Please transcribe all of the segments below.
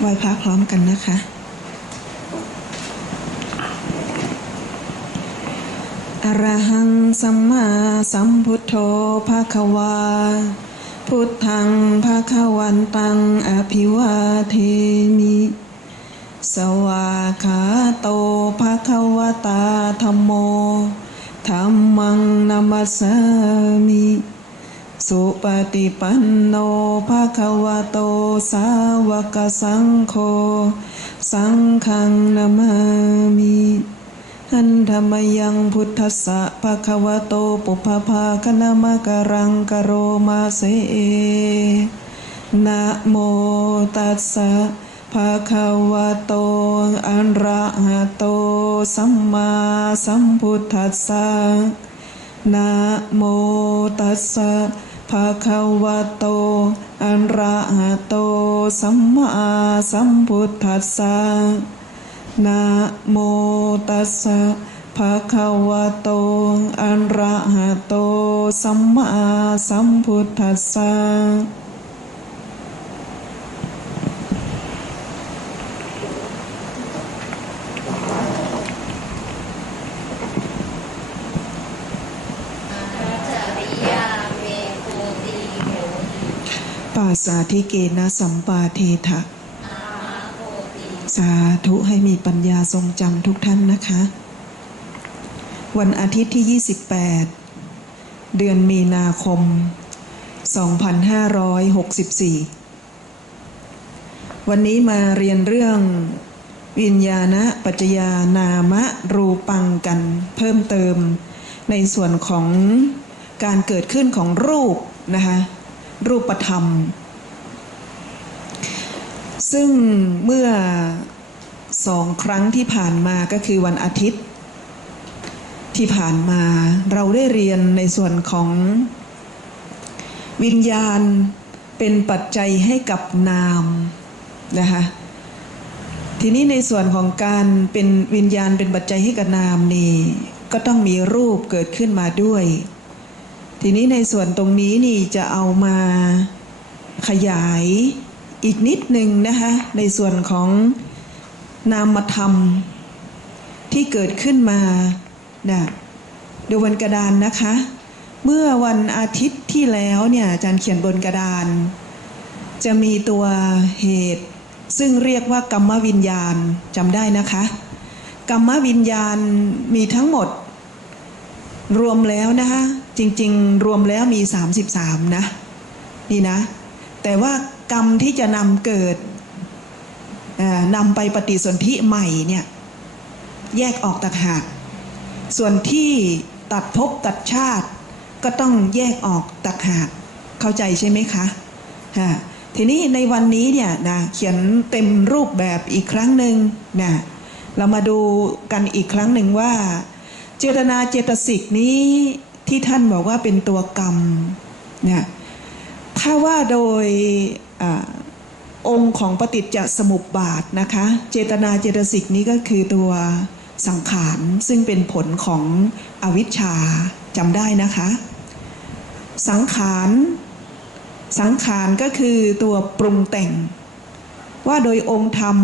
ไหว้พระพร้อมกันนะคะ อรหังสัมมาสัมพุทโธภาควา พุทธังภาควันตังอภิวาเทมิ สวาขาโตภาควตาธรรมโมธรรมังนัมัสสามิ สุปฏิปันโนภาควโตสาวกสังโฆสังฆังนามามิหันธรรมยังพุทธะภะคะวะโตปุพพาคณมะกะรังกะโรมาเสเอนะโมตัสสะภะคะวะโตอะระหะโตสัมมาสัมพุทธัสสะนะโมตัสสะ ภะคะวะโตอะระหะโต สัมมาสัมพุทธัสสะ นะโมตัสสะภะคะวะโตอะระหะโต สัมมาสัมพุทธัสสะ ปาสาธิเกนะสัมปาเทถะสาธุให้มีปัญญาทรงจำทุกท่านนะคะ วันอาทิตย์ที่ 28 เดือนมีนาคม 2564 วันนี้มาเรียนเรื่องวิญญาณปัจจยานามะรูปังกันเพิ่มเติม ในส่วนของการเกิดขึ้นของรูปนะคะ รูปธรรม ซึ่งเมื่อสองครั้งที่ผ่านมาก็คือวันอาทิตย์ ที่ผ่านมาเราได้เรียนในส่วนของวิญญาณเป็นปัจจัยให้กับนามนะคะทีนี้ในส่วนของการเป็นวิญญาณเป็นปัจจัยให้กับนามนี่ก็ต้องมีรูปเกิดขึ้นมาด้วย ทีนี้ในส่วนตรงนี้นี่จะเอามาขยายอีกนิดหนึ่งนะคะในส่วนของนามธรรมที่เกิดขึ้นมานะดูบนกระดานนะคะ เมื่อวันอาทิตย์ที่แล้วเนี่ยอาจารย์เขียนบนกระดาน จะมีตัวเหตุ ซึ่งเรียกว่ากรรมวิญญาณจำได้นะคะ กรรมวิญญาณมีทั้งหมด รวมแล้วนะคะจริงๆ รวมแล้วมี 33 นะ นี่นะ แต่ว่ากรรมที่จะนำเกิดนำไปปฏิสนธิใหม่เนี่ย แยกออกต่างหาก ส่วนที่ตัดภพตัดชาติก็ต้องแยกออกต่างหาก เข้าใจใช่ไหมคะฮะทีนี้ในวันนี้เนี่ยนะเขียนเต็มรูปแบบอีกครั้งหนึ่งนะเรามาดูกันอีกครั้งหนึ่งว่า เจตนาเจตสิกนี้ที่ท่านบอกว่าเป็นตัวกรรมเนี่ยถ้าว่าโดยอองค์ของปฏิจจสมุปบาทนะคะ เจตนาเจตสิกนี้ก็คือตัวสังขารซึ่งเป็นผลของอวิชชาจำได้นะคะ สังขารสังขารก็คือตัวปรุงแต่ง ว่าโดยองค์ธรรม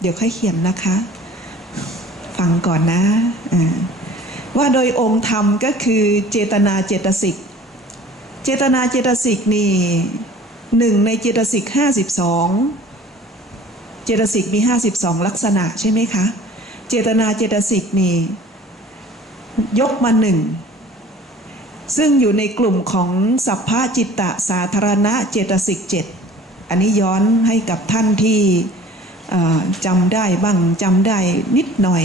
เดี๋ยวค่อยเขียนนะคะ ฟังก่อนนะอ่า ว่าโดยองค์ธรรมก็คือเจตนาเจตสิก เจตนาเจตสิกนี่หนึ่งในเจตสิกห้าสิบสองเจตสิกมีห้าสิบสองลักษณะใช่ไหมคะ เจตนาเจตสิกนี่ยกมาหนึ่งซึ่งอยู่ในกลุ่มของสัพพะจิตตะสาธารณะเจตสิกเจ็ดอันนี้ย้อนให้กับท่านที่จำได้บ้างจำได้นิดหน่อย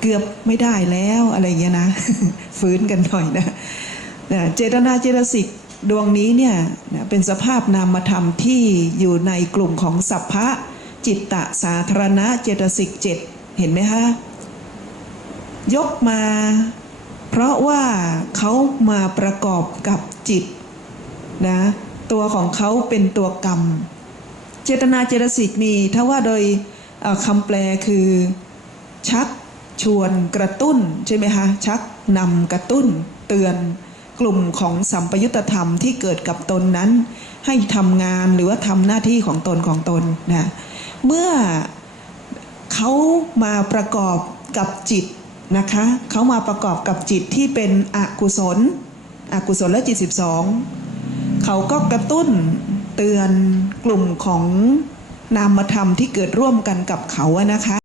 เกือบไม่ได้แล้วอะไรเงี้ยนะฟื้นกันหน่อยนะเจตนาเจตสิกดวงนี้เนี่ยเป็นสภาพนามธรรมที่อยู่ในกลุ่มของสัพพะจิตตะสาธารณะเจตสิกเจ็ดเห็นไหมคะยกมา เพราะว่าเขามาประกอบกับจิตนะตัวของเขาเป็นตัวกรรม เจตนาเจตสิกมีถ้าว่าโดยคำแปลคือชัก ชวนกระตุ้นใช่ไหมคะชักนำกระตุ้นเตือนกลุ่มของสัมปยุตธรรมที่เกิดกับตนนั้น ให้ทำงานหรือว่าทำหน้าที่ของตนของตนนะเมื่อเขามาประกอบกับจิตนะคะเขามาประกอบกับจิตที่เป็นอกุศล อกุศลและจิต 12 เขาก็กระตุ้นเตือนกลุ่มของนามธรรมที่เกิดร่วมกันกับเขาอะนะคะ